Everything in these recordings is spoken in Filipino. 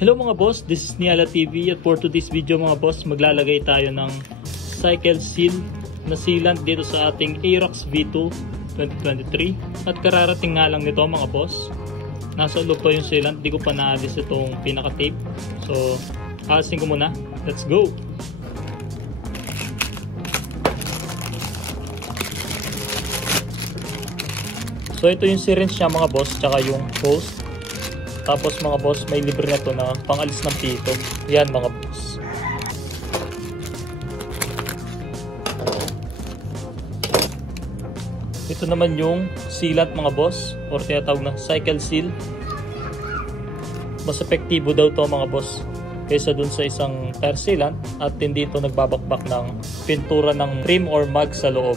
Hello mga boss, this is Niala TV at for today's video mga boss, maglalagay tayo ng cycle seal na sealant dito sa ating Aerox V2 2023 at kararating nga lang nito mga boss. Nasa loob pa yung sealant, di ko pa naalis itong pinaka-tape, so alisin ko muna. Let's go! So ito yung syringe niya mga boss, tsaka yung hose. Tapos mga boss, may libre na to na pangalis ng pito. Yan mga boss. Ito naman yung sealant mga boss, or tinatawag na cycle seal. Mas epektibo daw to mga boss kaysa dun sa isang tire sealant, at hindi ito nagbabakbak ng pintura ng rim or mag sa loob.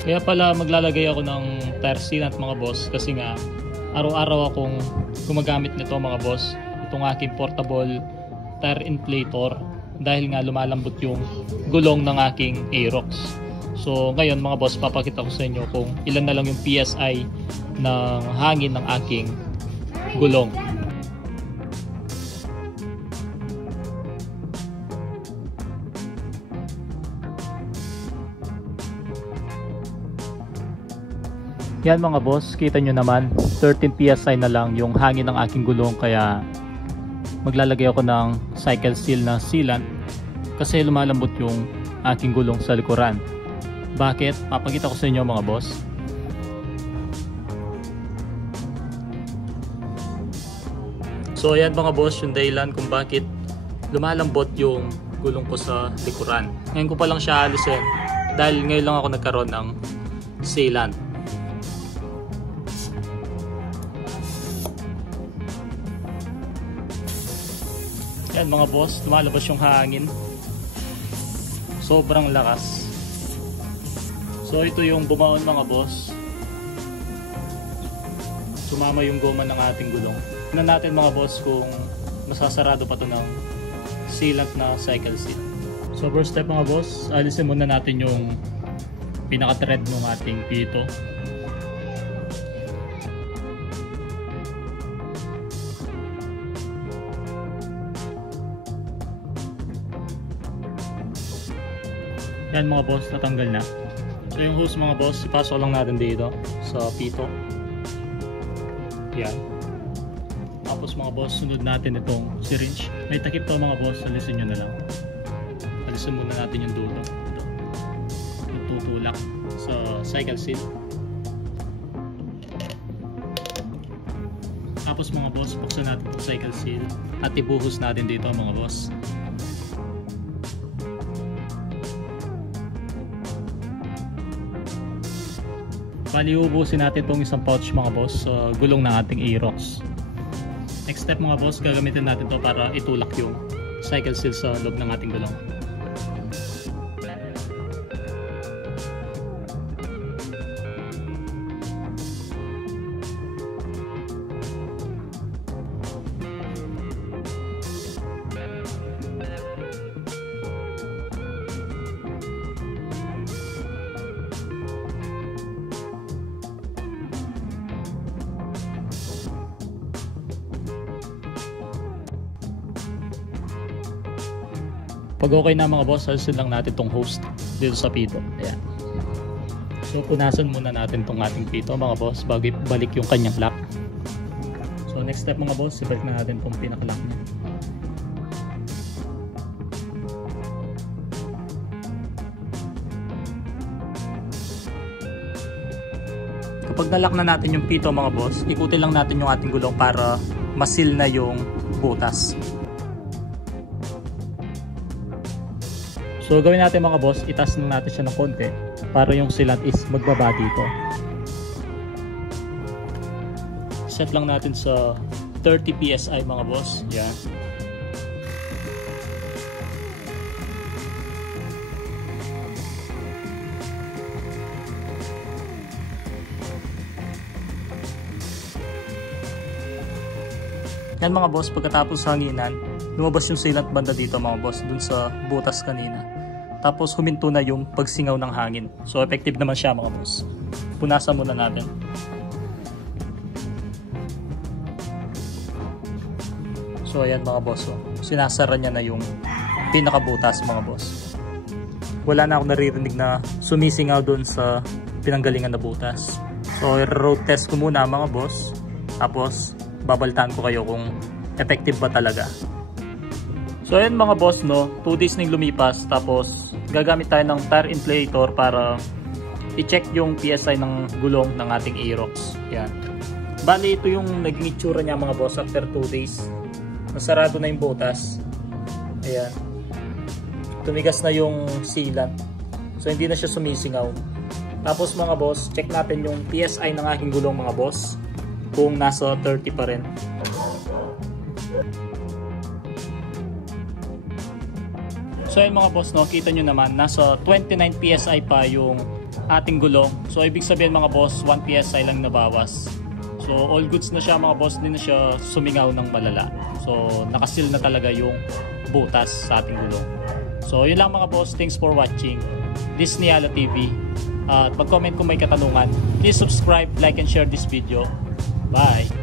Kaya pala maglalagay ako ng tire sealant mga boss, kasi nga araw-araw akong gumagamit nito mga boss, itong aking portable tire inflator, dahil nga lumalambot yung gulong ng aking Aerox. So ngayon mga boss, papakita ko sa inyo kung ilan na lang yung PSI ng hangin ng aking gulong. Yan mga boss, kita nyo naman 13 PSI na lang yung hangin ng aking gulong, kaya maglalagay ako ng cycle seal na sealant kasi lumalambot yung aking gulong sa likuran. Bakit? Papakita ko sa inyo mga boss. So ayan mga boss, yung dahilan kung bakit lumalambot yung gulong ko sa likuran. Ngayon ko pa lang siya alisin dahil ngayon lang ako nagkaroon ng sealant. Yan mga boss, lumalabas yung hangin. Sobrang lakas. So ito yung bumaon mga boss. Sumama yung goma ng ating gulong. Tignan natin mga boss kung masasarado pa to ng sealant na cycle seal. So first step mga boss, alisin muna natin yung pinaka-thread ng ating pito. Yan mga boss, natanggal na. So yung hose mga boss, ipasok lang natin dito sa pito. Yan. Tapos mga boss, sunod natin itong syringe. May takip to mga boss, alisin nyo na lang. Alisin muna natin yung dulo. Ito. Yung tutulak sa cycle seal. Tapos mga boss, buksan natin itong cycle seal at ibuhos natin dito mga boss. Bali, ubusin natin itong isang pouch mga boss sa gulong ng ating Aerox. Next step mga boss, gagamitin natin ito para itulak yung cycle seal sa loob ng ating gulong. Pag okay na mga boss, alisin lang natin itong hose dito sa pito. Ayan. So punasan muna natin itong ating pito mga boss bago balik yung kanyang lock. So next step mga boss, ibalik na natin itong pinaka-lock niya. Kapag na-lock na natin yung pito mga boss, ikutin lang natin yung ating gulong para ma-seal na yung butas. So gawin natin mga boss, itas lang natin siya ng konti para yung sealant is magbaba dito. Set lang natin sa 30 PSI mga boss. Yan. Yan mga boss, pagkatapos hanginan, lumabas yung sealant banda dito mga boss, dun sa butas kanina. tapos huminto na yung pagsingaw ng hangin. So effective naman siya mga boss. Punasan muna natin. So ayan mga boss, sinasara niya na yung pinakabutas mga boss. Wala na akong naririnig na sumisingaw doon sa pinanggalingan na butas. So road test ko muna mga boss, tapos babaltaan ko kayo kung effective ba talaga. So ayan mga boss, 2 days nang lumipas, tapos gagamit tayo ng tire inflator para i-check yung PSI ng gulong ng ating Aerox. Yan. Bali ito yung naging itsura niya mga boss after 2 days. Nasarado na yung butas. Ayan. Tumigas na yung sealant. So hindi na siya sumisingaw. Tapos mga boss, check natin yung PSI ng aking gulong mga boss. Kung nasa 30 pa rin. So ayun mga boss, kita nyo naman, nasa 29 PSI pa yung ating gulong. So ibig sabihin mga boss, 1 PSI lang nabawas. So all goods na siya mga boss, hindi na siya sumingaw ng malala. So nakasil na talaga yung butas sa ating gulong. So yun lang mga boss, thanks for watching. This is Niala TV. At mag-comment kung may katanungan. Please subscribe, like and share this video. Bye!